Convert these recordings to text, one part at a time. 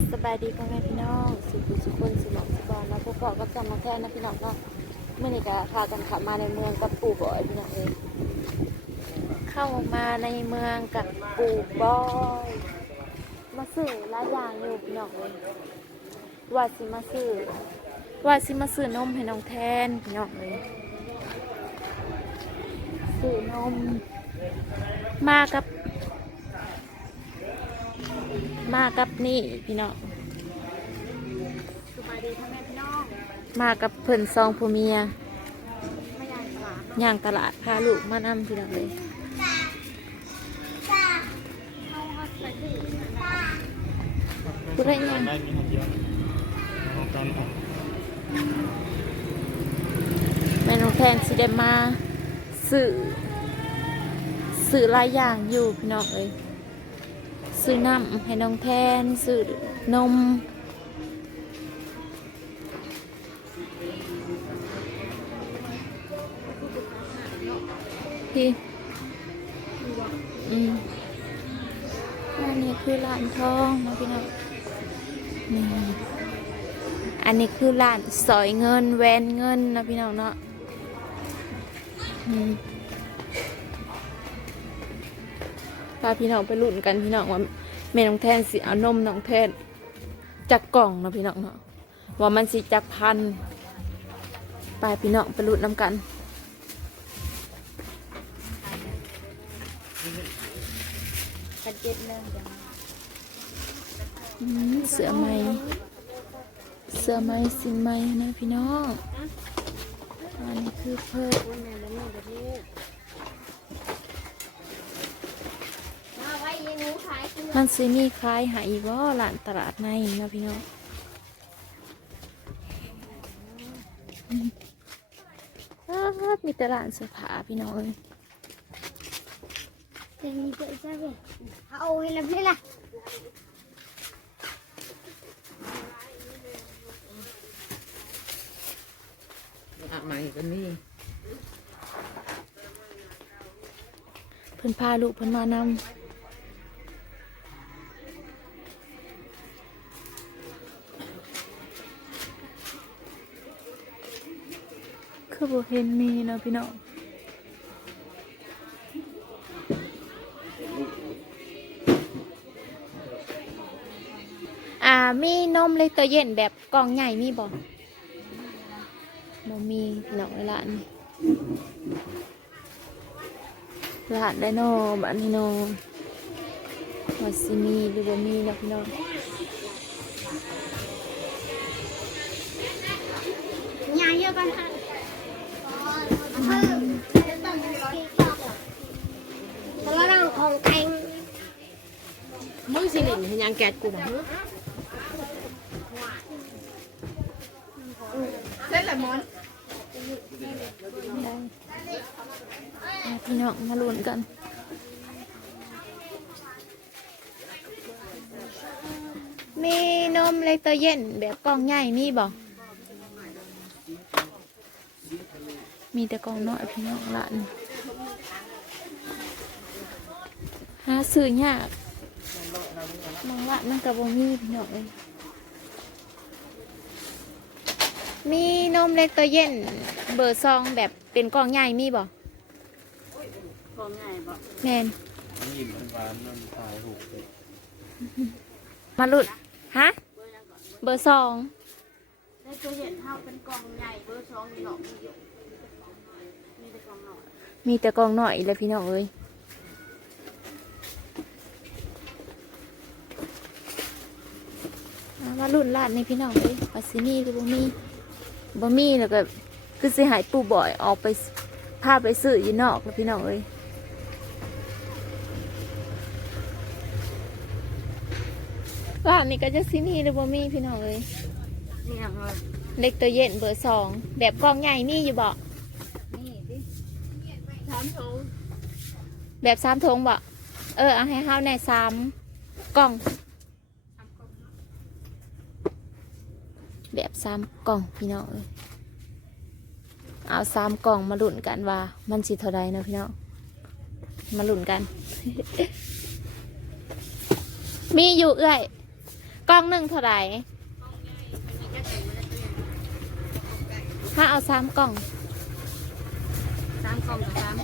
สบายดีพ่อแม่พี่น้องสุขสุขคนสมองสบอนแล้วพวกเกาก็จะมาแค่นะพี่น้องก็เมื่อนี้ก็พากันขับมาในเมืองกับปู่บ่อยพี่น้องเองเข้ามาในเมืองกับปู่บอยมาซื้อหลายอย่างอยู่พี่น้องเลยว่าสิมาซื้อว่าสิมาซื้อนมให้น้องแทนพี่น้องเลยซื้อนมมากับ มากับนี่พี่น้องสบายดีพ่อแม่พี่น้องมากับเพิ่นซองผู้เมียไม่ยายตลาดย่างตลาดพาลูกมานำพี่น้องเลยเข้าฮอสไปที่ผู้ได้ย่างได้มีคนเดียวของการของแม่น้องแทนสิได้มาสื่อสื่อหลายอย่างอยู่พี่น้องเลย ซื้อน้ำให้น้องแทนซื้อนมพี่อืมอันนี้คือร้านทองนะพี่น้องนี่อันนี้คือร้านสอยเงินแวนเงินนะพี่น้องเนาะอืม พาพี่น้องไปลุ้นกันพี่น้องว่าแม่น้องแทนสิเอานมน้องแทนจากกล่องเนาะพี่น้องเนาะว่ามันสิจากพันไปพี่น้องไปลุ้นน้ำกันกันเจ็ดเรื่องจังอืมเสือไหมเสือไหมสินไหมนะพี่น้องอันนี้คือเพิ่ม วันนี้แล้วนี่ประเทศมาไว้ ยังงูขายกินมันสิมีคล้ายหายบ่หลานตลาดในนะพี่น้องอืมอ้าวมีแตลาดเสื้อผ้าพี่น้องเอ้ยจะมีเกิดใช่ไหมเอาให้ละพี่ล่ะอะใหม่ก็มีเพิ่นพาลูกเพิ่นมานำ คือบ่เห็นมีเนาะพี่น้องอ่ามีนมเลยตัวเย็นแบบกล่องใหญ่มีบ่บ่มีพี่น้องเวลานี่ร้านได้เนอบ้านนี่นอว่าสิมีหรือบ่มีนะพี่น้อง ยังแกดกูบ่ฮะเล่นละมอนได้อ่าพี่น้องมาลุ้นกันมีนมเลยตัวเย็นแบบกล่องใหญ่มีบ่มีแต่กล่องน้อยพี่น้องละนี่หาซื้อยาก มองละมันกับบ่มีพี่น้องเลยมีนมเล็กตัวเย็นเบอร์ซองแบบเป็นกล่องใหญ่มีบ่ของง่ายบ่แมนยิ้มมันหวานนั่นถ่ายหูกมาหลุดฮะเบอร์สองได้ตัวเห็นเท่าเป็นกล่องใหญ่เบอร์สองนี่หนอกมีอยู่มีแต่กล่องหน่อยมีแต่กล่องหน่อยเลยพี่น้องเอ้ยอ่า มาลุ่นลาดในพี่น้องเอ้ยปัสซิมีหรือบ่มีบ่มีแล้วก็คือสิหายปูบ่อยออกไปพาไปซื้ออยู่นอกแล้วพี่น้องเอ้ยร้านนี้ก็จะซิมีหรือบ่มีพี่น้องเอ้ยนี่อย่างเลยเล็กตัวเย็นเบอร์สองแบบกล่องใหญ่มีอยู่บ่นี่ดิสามถุงแบบสามทงบ่เออเอาให้เฮาในสามกล่อง แบบสามกล่องพี่น้องเอ้ยเอาสามกล่องมาลุ่นกันว่า มันสิเท่าใดเนะพี่น้องมาลุ่นกัน มีอยู่เอ้ยกล่องหนึ่งเท่าไหร่ถ้าเอาสามกล่องสามกล่องกับสาม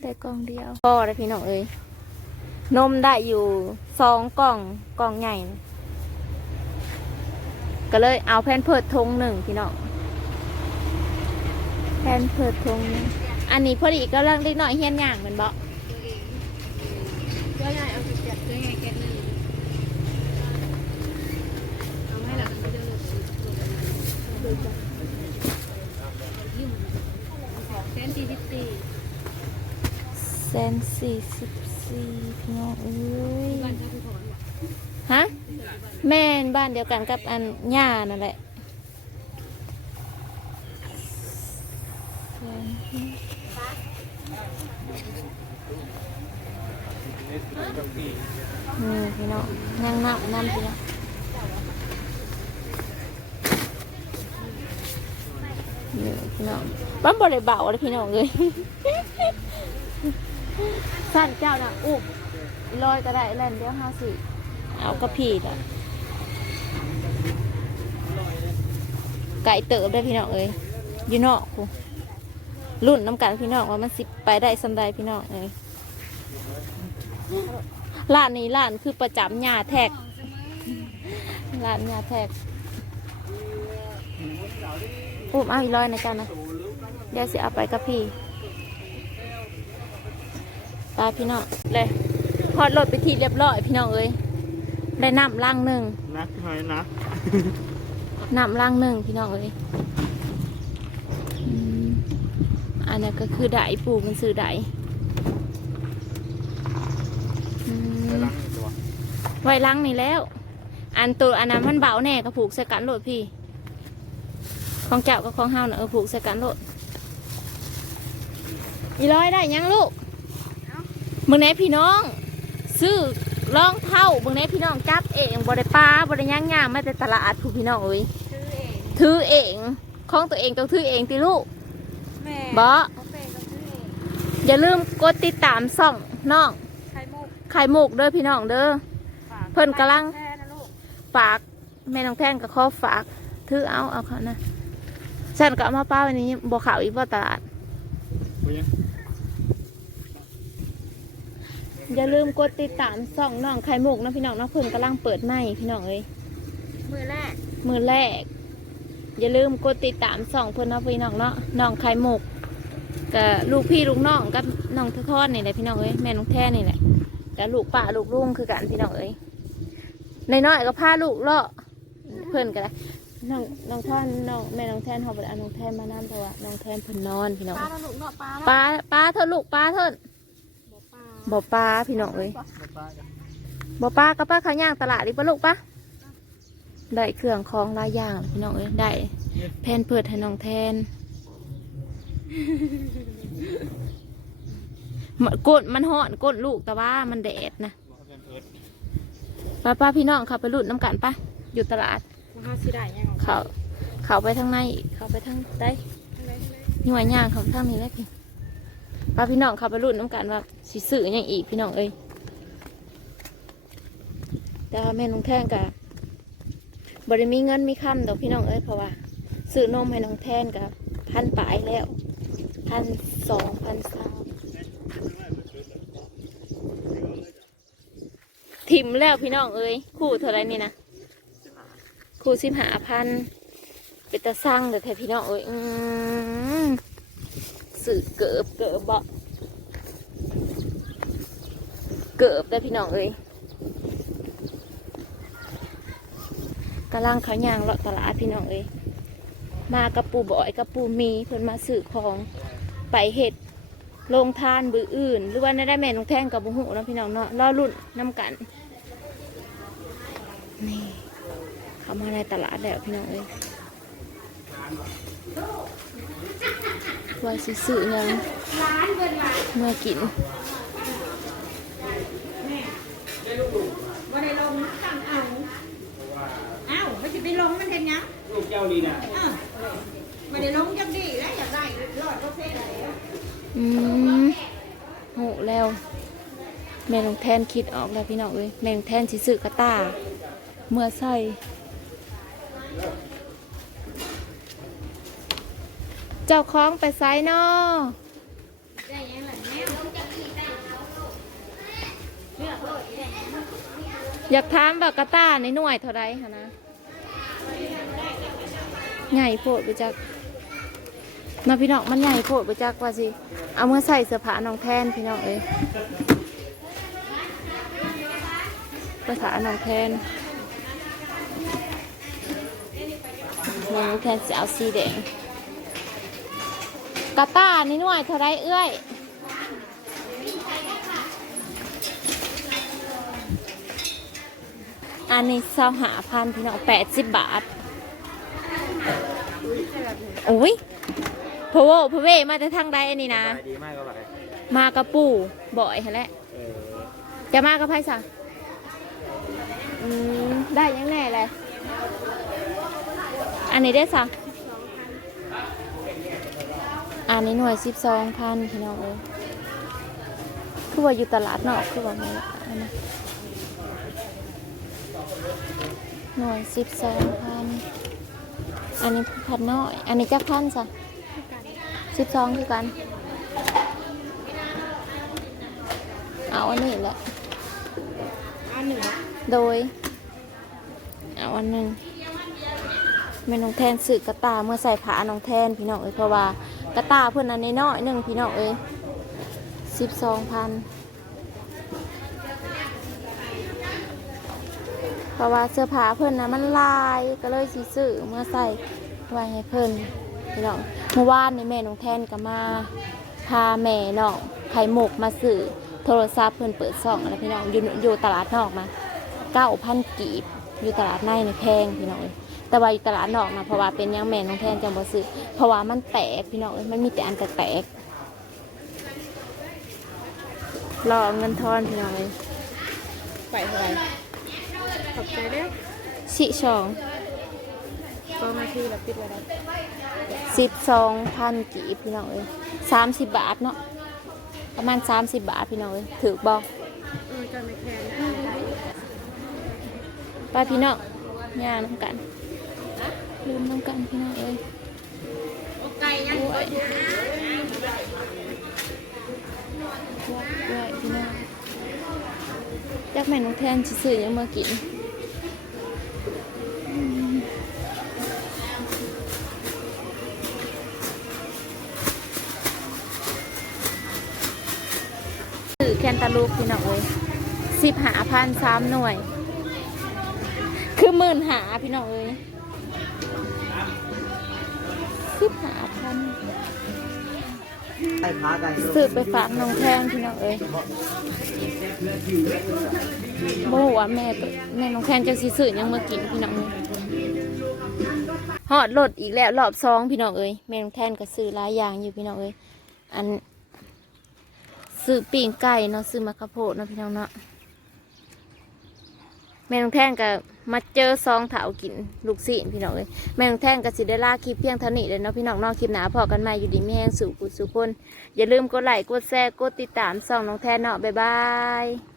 ได้กล่องเดียวพอเลยพี่น้องเอ้ยนมได้อยู่สองกล่องกล่องใหญ่ ก็เลยเอาแผ่นเพิดทงหนึ่งพี่น้องแผ่นเพิดทงหนึ่งอันนี้พอดีก็เรื่องเล็กน้อยเฮี้ยนอย่างเหมือนบอกตัวใหญ่เอาสิบเจ็ดตัวใหญ่แกนหนึ่งเอาให้หลังมันจะเหลือเส้นสี่สิบสี่เซนสี่สิบสี่พี่น้องเอ้ย แม่นบ้านเดียวกันกับอันย่านั่นแหละนี่พี่น้องนั่งนับน้ำพี่น้องนี่พี่น้องบ้านบริเบาเลยพี่น้องเลยสั้นเจ้าน่ะอุบลอยก็ได้แล่นเดี๋ยวห้าสิ เอาก็ผีดอะไก่เติบได้พี่น้องเอ้ยอยู่นอกคูรุ่นน้ำกันพี่น้องว่ามันสิไปได้สันใดพี่น้องเอ้ยร้านนี้ร้านคือประจำหญ้าแทกร้านหญ้าแทกอุ้มเอาอีร้อยนะจ้านะเดี๋ยวสิเอาไปกับพี่ปลาพี่น้องเลยพอดรถไปทีเรียบร้อยพี่น้องเอ้ย ได้น้ำล่างหนึ่งนักหน่อยนักน้ำล่างหนึ่งพี่น้องเอ้ยอืมอันนั้นก็คือไดปูมันซื้อไดอืมล้างตัวไว้ล้างนี่แล้ว อันตัวอันนั้นมันเบาแน่ก็ผูกใส่กันโหลดพี่ ของเจ้ากับของเฮาน่ะเออผูกใส่กันโหลดอีร้อยได้ยังลูกมึงไหนพี่น้อง ซื้อ รองเท้ามึงไหนพี่น้องจับเองบริปลาบริย่างย่างมาแต่ตลาดผู้พี่น้องเอ้ยซื้อเองถือเองของตัวเองต้องถือเองติลูกแม่บอเขาเป็นก็ซื้อเองอย่าลืมกดติดตามส่องน้องไข่มุกไข่มุกเด้อพี่น้องเด้อฝากเพิ่นกำลังแช่นะลูกฝากแม่น้องแท่นกับข้อฝากถือเอาเอาเขานะฉันก็เอามาป้าวันนี้บวขาวอีกบ่ตลาด ไปยัง อย่าลืมกดติดตามส่องน้องไข่มุกนะพี่น้องเน้องเพิ่นกำลังเปิดใหม่พี่น้องเอ้ยมือแรกมือแรก อย่าลืมกดติดตามสองเพื่อนเนาะพี่น้องเนาะน้องไข่มุกกับลูกพี่ลูกน้องกับน้องททอดนี่แหละพี่น้องเอ้ยแม่น้องแท้นี่แหละกับลูกป่าลูกลุงคือกันพี่น้องเอ้ยในน้อยๆก็พาลูกเลาะเพื่อนกันน้องน้องท่อนน้องแม่น้องแทนเขาไปเอาน้องแทนมานั่เพราะว่าน้องแทนเพิ่นนอนพี่น้องปลาแล้วลูกเนาะปลาปลาปลาเถอะลูกปลาเถอะ ปลาบ่ปลาพี่น้องเอ้ยปลากันบ่ปลากับปลาขาวย่างตลาดดิปะลูกปะได้เครื่องของหลายอย่างพี่น้องเอ้ยได้แพนเพิดให้น้องแทนมันก้นมันห่อนก้นลูกแต่ว่ามันแดดนะบอกเป็นเพิร์ดป้าป้าพี่น้องเขาไปรุ่นน้ำกันปะอยู่ตลาดมาหาสิได้ยังเขาเขาไปทางในอีกเขาไปทางใต้หน่วยย่างเขาทางนี้แล้วพี่ ป้าพี่น้องเขาไปรุ่นน้ำกันว่าสิซื้อหยังอีกพี่น้องเอ้ยแต่ว่าแม่น้องแท่งกับบริมีเงินมีคำดอกพี่น้องเอ้ยเพราะว่าซื้อนมให้น้องแท่นกับพันปลายแล้วพันสองพันสามถิมแล้วพี่น้องเอ้ยคู่เท่าไรนี่นะครูสิบหาพันเป็นตาสร้างแต่แท้พี่น้องเอ้ยอืม สื่อเกิบเกิบบ่เกิบได้พี่น้องเอ้ยกำลังเขายางเลาะตลาดพี่น้องเอ้ยมากับปูบ่อยกับปูมีเพิ่นมาสื่อของไปเห็ดลงทานบืออื่น หรือว่าได้แม่นงแท่งกับบุหูนะพี่น้องเนาะล่อรุ่นน้ำกันนี่เขามาในตลาดแล้วพี่น้องเอ้ย ว่าสิซื้อหยังเมื่อกินว่าได้ลงตั้งเอาเอ้าไม่ใช่ไปลงมันเห็นยังลูกเจ้าดีนะเออไม่ได้ลงจังดีแล้วอยากได้รอดก็เซ่ได้แล้วอืมโหแล้วแม่ลงแทนคิดออกแล้วพี่น้องเอ้ยแม่ลงแทนสิซื้อกระตาเมื่อใส่ เจ้าของไปไซนออยากถามว่ากระต้าในหน่วยเท่าไรคะนะใหญ่โพดไปจักมาพี่น้องมันใหญ่โพดไปจักว่าสิเอาเมื่อใส่เสื้อผ้าน้องแทนพี่น้องเอ้ยเสื้อผ้าน้องแทนน้องแทนจะเอาสีแดง กระต้านี่หน่วยเท่าไรเอ้ยอันนี้เศร้าหาพันพี่น้องแปดสิบบาทโอ้ยพะโวพะเวมาแต่ทางใดอันนี้นะขายดีมากก็ไปมากระปู่บ่อยหั่นแหละเออจะมากับไพ่สะอืมได้ยังแน่เลยอันนี้ได้สะ อันนี้หน่วยสิบสองพันพี่น้องเอ้ยคือว่าอยู่ตลาดนอกคือว่าไม่ละหน่วยสิบสองพันอันนี้พันน้อย อันนี้จักพันสะสิบสองคือกัน เอาอันนี้แหละอันหนึ่งโดย เอาอันหนึ่งแม่น้องแทนสื่อกระตาเมื่อใส่ผ้าน้องแทนพี่น้องเอ้ยเพราะว่า กระตาเพื่อนอันนี้น้อยหนึ่งพี่น้องเอ้ยสิบสองพันเพราะว่าเสื้อผ้าเพื่อนนะมันลายก็เลยสีซื้อเมื่อใส่ไว้ให้เพื่อนพี่น้องเมื่อวานในแม่น้องแทนก็มาพาแม่น้องไข่หมกมาสื่อโทรศัพท์เพื่อนเปิดซ่องอะไรพี่น้องอยู่อยู่ตลาดนอกมาเก้าพันกีบ อยู่ตลาดในนี่แพงพี่น้องเอ้ยแต่ว่าอยู่ตลาดนอกนะเพราะว่าเป็นหยังแม่น้องแทนจังบ่ซื้อเพราะว่ามันแตกพี่น้องเอ้ยมันมีแต่อันแตกๆรอเงินทอนพี่น้องเอ้ยไปเท่าไหร่ขอบใจเด้อสิสองก็มาที่เราปิดไว้ได้สิบสองพันกีบพี่น้องเอ้ยสามสิบบาทเนาะประมาณสามสิบบาทพี่น้องเอ้ยถือบอก เออจะไม่แพงไปพี่น้องย่างน้ำกันลืมน้ำกันพี่น้องเอ้ยไก่ยังโอ้ยวัดด้วยพี่น้องยักแม่น้องแทนสิซื้อยังมากินอืมซื้อแคนตาลูปพี่น้องเอ้ยสิบหาพันสามหน่วยคือ หมื่นหาพี่น้องเอ้ยสิบหาพันไอ้พากันสืบไปฝากน้องแทนพี่น้องเอ้ยโมว่าแม่ตัวแม่น้องแทนจะสิสื่อยังมากินพี่น้องเอ้ยฮอดรถอีกแล้วรอบสองพี่น้องเอ้ยแม่น้องแทนก็ซื้อหลายอย่างอยู่พี่น้องเอ้ยอันซื้อปิ้งไก่เนาะซื้อมะข้าวโพดเนาะพี่น้องเนาะแม่น้องแทนก็ มาเจอซองเถากินลูกศิษพี่น้องเลยแม่น้องแท่งก็สิเด้ลาคลิปเพียงเท่านี้เลยเนาะพี่น้องนอกคลิปหนาพอกันมาอยู่ดีไม่แห้งสู่กุศลคน อย่าลืมกดไลค์กดแชร์กดติดตามสองน้องแทนเนาะบ๊ายบาย